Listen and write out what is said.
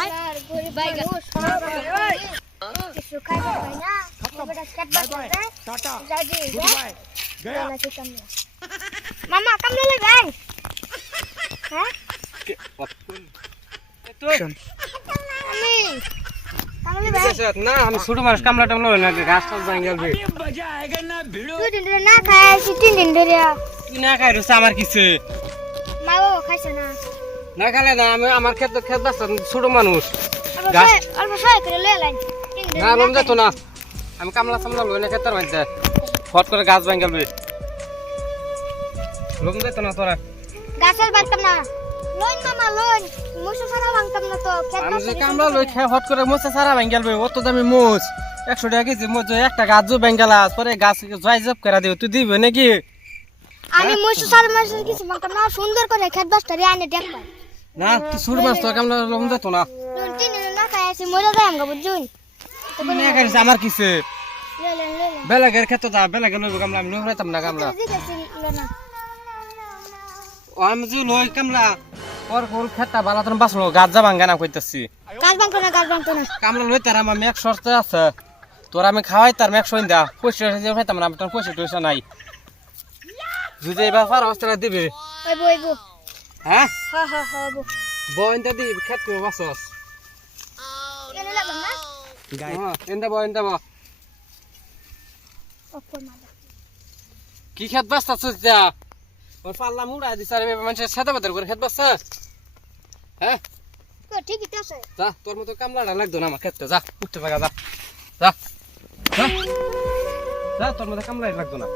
আর গরিব মানুষ কিছু খাইতে পায় না বেটা খেত বাঁচতে টাটা যাই গুড বাই গয়া মামা কামলে লে ভাই হ্যাঁ আমি কামলে ভাই না আমি ছোট মানুষ কামলা টামলা হয় না গাছ টাছ ভাঙাল বে मजा आएगा ना भिड़ो 2 দিন ধরে না খাই 3 দিন ধরে তুই না খাই রস আমার কিছু মা বাবা খাইছে না না খালে না আমি আমার ক্ষেত বাস ছোট মানুষ অল্প সহায় করে লয়ে লাইন না লম যেত না আমি কামলা সামলা লই না ক্ষেতের মধ্যে ফট করে গাছ ভাঙাল বে লম যেত না তোরা গাছের বাঁধতাম না লইন মামা লইন মুসু সারা ভাঙতাম না তো আমি যে কামলা লই খাই হট করে মোচা সারা ভাঙাল বে অত দামি মোচ 100 টাকা কেজি মোচ একটা গাছ ভাঙালা পরে গাছ জয় জব করে দিও তুই দিবে নাকি আমি মুসু সারা মাসের কিছু ভাঙতাম না সুন্দর করে খেত বাসটারে আনে দেখবা না তুই ছোট মাছ তো কামলা লম যেত না 3 দিন না খাই আছি মরে যাই আমগা বুঝুন তুই না খাইছ আমার কিছু লইলেন বেলাগের ক্ষেত যা বেলাগে লইব কামলা আমি লইতাম না কামলা না ও আমি যে লই কামলা ওর কোন ক্ষেতটা বালা তন বাসলো গাছ যা ভাঙা না কইতাছি গাছ ভাঙতো না কামলা লই তার আমার মেক শর্তে আছে তোর আমি খাওয়াই তার মেক সইন দা পয়সা যে খাইতাম না তোর পয়সা নাই যদি এবার ফার অবস্থা দিবে ওইবো হ্যাঁ হ্যাঁ বইনটা দি ক্ষেত কো বাসস কেন লাগবে না হ্যাঁ এন্ডা বো অপর মাদা কি ক্ষেত বাসতাছস যা ওর পাল্লা মুড়া দি সারে মানুষের সাদা বাদর করে ক্ষেত বাসছ হ্যাঁ তো ঠিকই তো আছে যা তোর মতো কামলাটা লাগতো না আমার ক্ষেতে যা উঠতে লাগা যা যা যা তোর মতো কামলাই লাগতো না